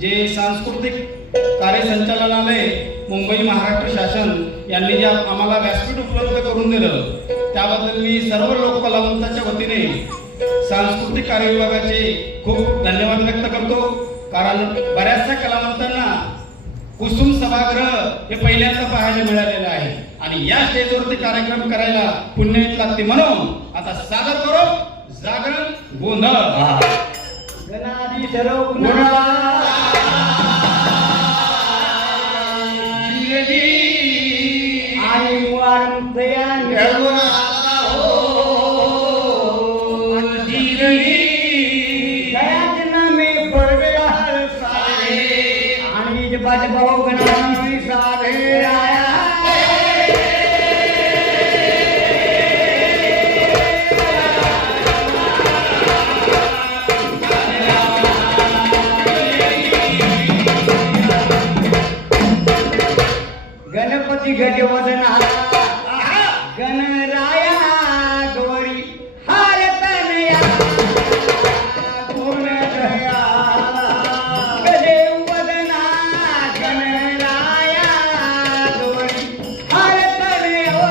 जे सांस्कृतिक कार्य संचालनालय मुंबई महाराष्ट्र शासन यांनी जे आम्हाला व्यासपीठ उपलब्ध करून दिलं त्याबद्दल मी सर्व लोक कलावंतांच्या वतीने सांस्कृतिक कार्य विभागाचे खूप धन्यवाद व्यक्त करतो. कारण बऱ्याचशा कलावंतांना कुसुम सभागृह हे पहिल्यांदा पाहायला मिळालेलं आहे आणि या स्टेजवरती कार्यक्रम करायला पुण्य लागते. म्हणून आता सादर करू जागरण गोंधळ. गणाधी सर्व आणि वारंतयान भाऊ गणाधी सारे आया गणपती गजवदना गणराया गौरी हारतनया गुणदया गजवदना गणराया गौरी हारतनया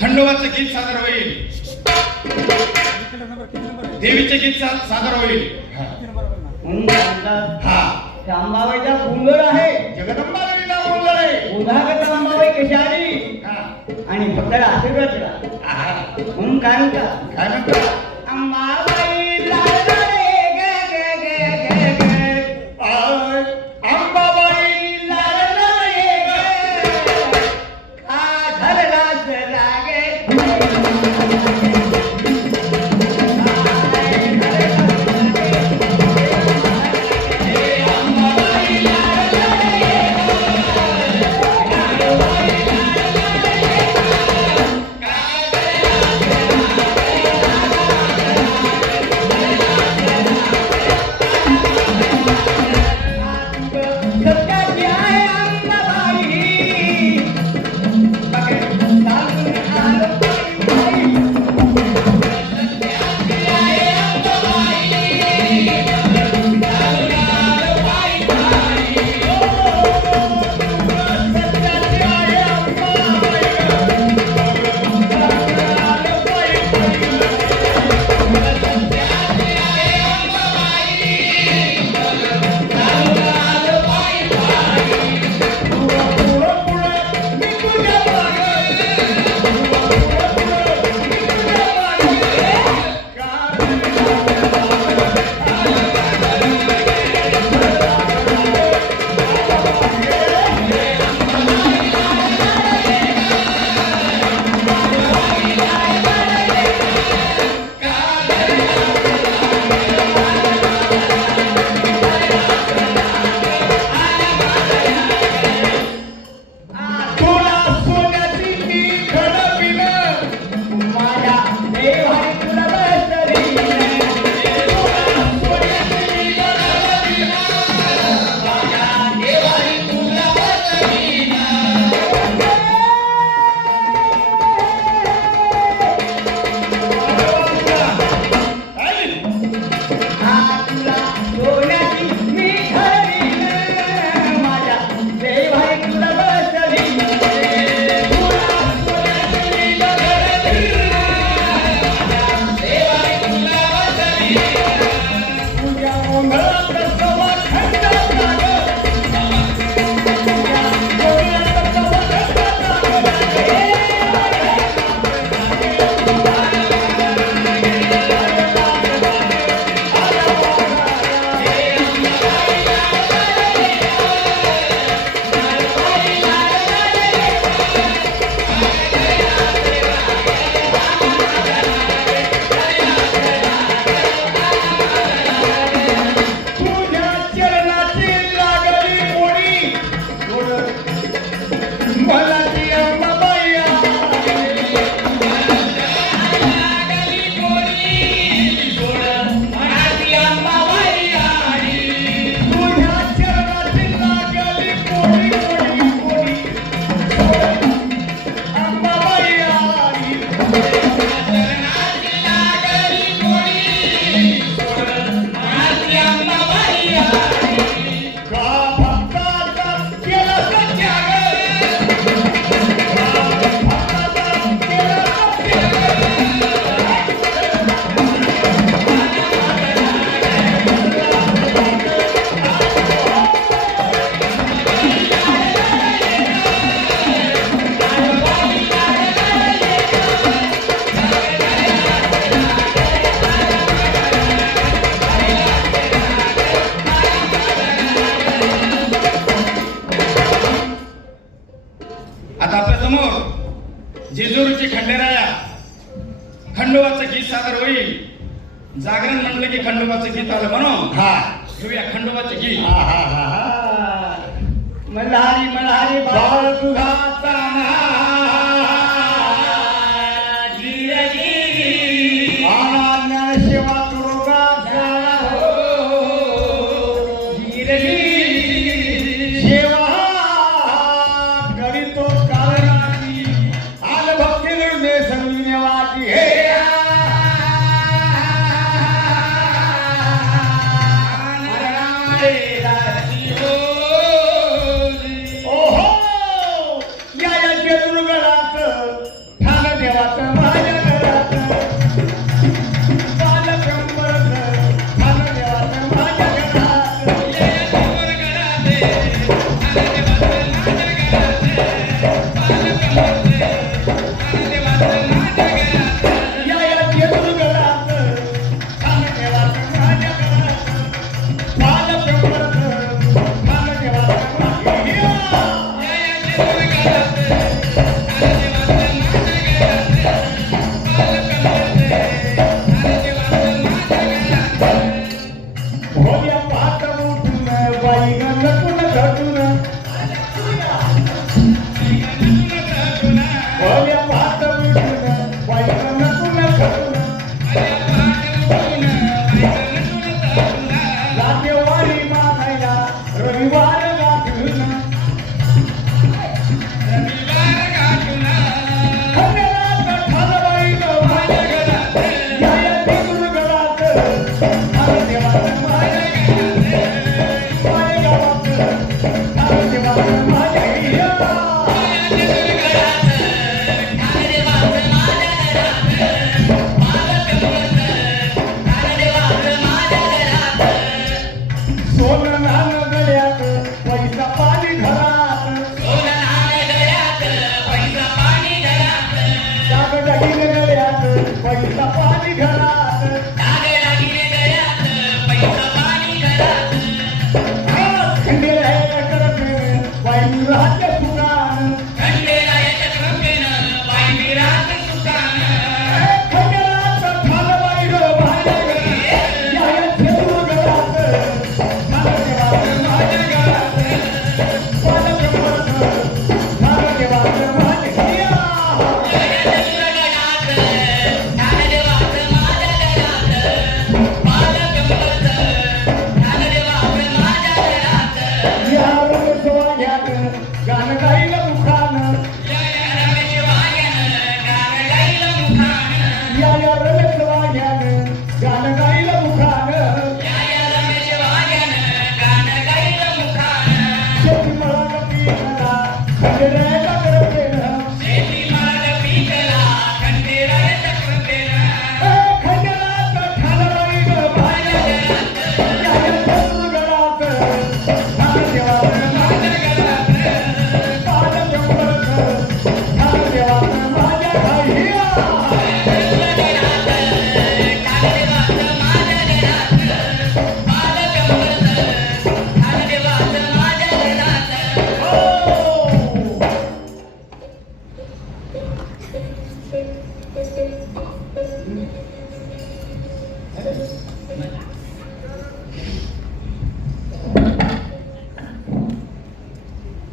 खंडोबाचं गीत सादर होईल. देवीचे गीत सादर होईल. अंबाबाईचा गोंधळ आहे. जगदंबाबाईचा गोंधळ आहे. उदाहरण अंबाबाई कशारी आणि भक्ताला आशीर्वाद दिला म्हणून काय म्हणतात अंबाबाई लाडले गे गे गे गे गे अंबाबाई लाडले गे आ धरलास लागे खंडोबाचं गीत सादर होईल. जागरण म्हणलं की खंडोबाचं गीत आलं म्हणून हा घेऊया खंडोबाचं गीत. हा हा हा मल्हारी मल्हारी बाळ तुझा शिवा तुरुगाचा शिवा करीतो कारणाची आल भक्ती निर्णय संगीनेवाची हे ओहो या दुर्गडात ठाण देवाचं माझ्या घरात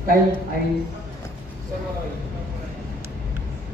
ताई आई